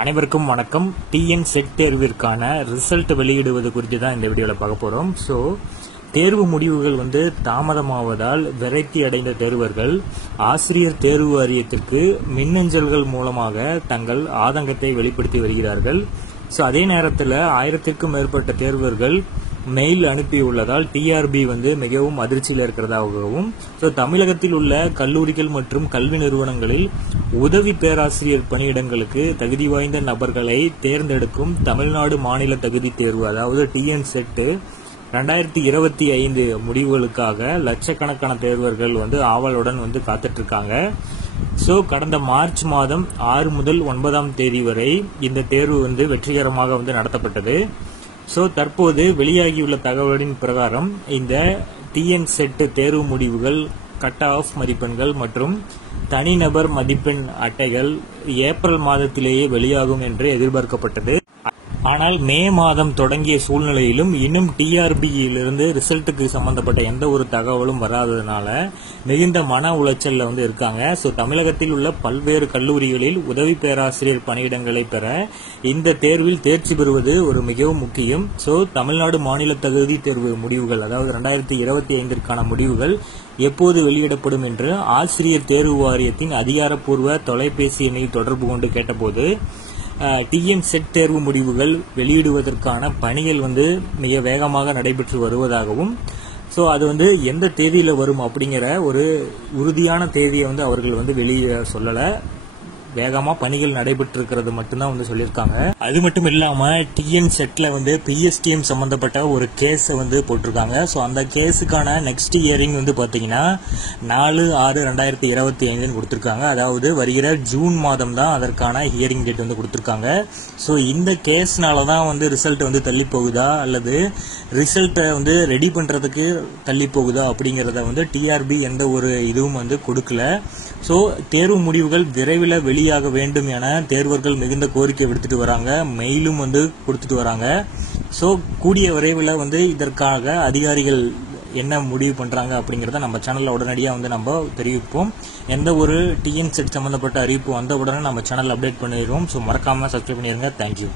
அனைவருக்கும் வணக்கம். TN set தேர்விற்கான result வெளியிடுவது குறித்து தான் இந்த வீடியோவில் பார்க்க போகிறோம். ஸோ தேர்வு முடிவுகள் தாமதமாவதால் விரக்தி அடைந்த தேர்வர்கள் ஆசிரியர் தேர்வு வாரியத்திற்கு மின்னஞ்சல்கள் மூலமாக தங்கள் ஆதங்கத்தை வெளிப்படுத்தி வருகிறார்கள். ஸோ அதே நேரத்தில் 1000க்கும் மேற்பட்ட தேர்வர்கள் மெயில் அனுப்பியுள்ளதால் டிஆர்பி மிகவும் அதிர்ச்சியில் இருக்கிறதாகவும், ஸோ தமிழகத்தில் உள்ள கல்லூரிகள் மற்றும் கல்வி நிறுவனங்களில் உதவி பேராசிரியர் பணியிடங்களுக்கு தகுதி வாய்ந்த நபர்களை தேர்ந்தெடுக்கும் தமிழ்நாடு மாநில தகுதி தேர்வு, அதாவது டிஎன் செட் 2025 முடிவுகளுக்காக லட்சக்கணக்கான தேர்வர்கள் ஆவலுடன் காத்துட்டு இருக்காங்க. ஸோ கடந்த மார்ச் மாதம் 6 முதல் 9ஆம் தேதி வரை இந்த தேர்வு வெற்றிகரமாக நடத்தப்பட்டது. ஸோ தற்போது வெளியாகியுள்ள தகவலின் பிரகாரம் இந்த டிஎன் செட் தேர்வு முடிவுகள், கட் ஆஃப் மதிப்பெண்கள் மற்றும் தனிநபர் மதிப்பெண் அட்டைகள் ஏப்ரல் மாதத்திலேயே வெளியாகும் என்று எதிர்பார்க்கப்பட்டது. ஆனால் மே மாதம் தொடங்கிய சூழ்நிலையிலும் இன்னும் டிஆர்பியிலிருந்து ரிசல்ட்டுக்கு சம்பந்தப்பட்ட எந்த ஒரு தகவலும் வராததுனால மிகுந்த மன உளைச்சல்ல இருக்காங்க. ஸோ தமிழகத்தில் உள்ள பல்வேறு கல்லூரிகளில் உதவி பேராசிரியர் பணியிடங்களை பெற இந்த தேர்வில் தேர்ச்சி பெறுவது ஒரு மிகவும் முக்கியம். ஸோ தமிழ்நாடு மாநில தகுதி தேர்வு முடிவுகள், அதாவது 2025ற்கான முடிவுகள் எப்போது வெளியிடப்படும் என்று ஆசிரியர் தேர்வு வாரியத்தின் அதிகாரப்பூர்வ தொலைபேசி எண்ணில் தொடர்பு கொண்டு கேட்டபோது டிஎன் செட் தேர்வு முடிவுகள் வெளியிடுவதற்கான பணிகள் மிக வேகமாக நடைபெற்று வருவதாகவும், ஸோ அது எந்த தேதியில் வரும் அப்படிங்கிற ஒரு உறுதியான தேதியை அவர்கள் வெளியே சொல்லலை. வேகமாக பணிகள் நடைபெற்று இருக்கிறது மட்டும்தான் சொல்லியிருக்காங்க. அது மட்டும் இல்லாமல் டிஎன் செட்ல பிஎஸ்டிஎம் சம்பந்தப்பட்ட ஒரு கேஸ் போட்டிருக்காங்க. ஸோ அந்த கேஸுக்கான நெக்ஸ்ட் ஹியரிங் பார்த்தீங்கன்னா 4/6/2025 கொடுத்துருக்காங்க. அதாவது வருகிற ஜூன் மாதம் தான் அதற்கான ஹியரிங் டேட் கொடுத்துருக்காங்க. ஸோ இந்த கேஸ்னால தான் ரிசல்ட் தள்ளி போகுதா அல்லது ரிசல்ட்டை ரெடி பண்ணுறதுக்கு தள்ளி போகுதா அப்படிங்கிறத டிஆர்பி எந்த ஒரு இதுவும் கொடுக்கல. ஸோ தேர்வு முடிவுகள் விரைவில் வெளியாக வேண்டும் என தேர்வர்கள் மிகுந்த கோரிக்கை விடுத்துட்டு வராங்க, மெயிலும் கொடுத்துட்டு வராங்க. ஸோ கூடிய விரைவில் இதற்காக அதிகாரிகள் என்ன முடிவு பண்றாங்க அப்படிங்கறத நம்ம சேனல்ல உடனடியாக நம்ம தெரிவிப்போம். எந்த ஒரு டிஎன் செட் சம்பந்தப்பட்ட அறிவிப்பு வந்த உடனே நம்ம சேனல் அப்டேட் பண்ணிடுவோம். ஸோ மறக்காம சப்ஸ்கிரைப் பண்ணிடுங்க. தேங்க்யூ.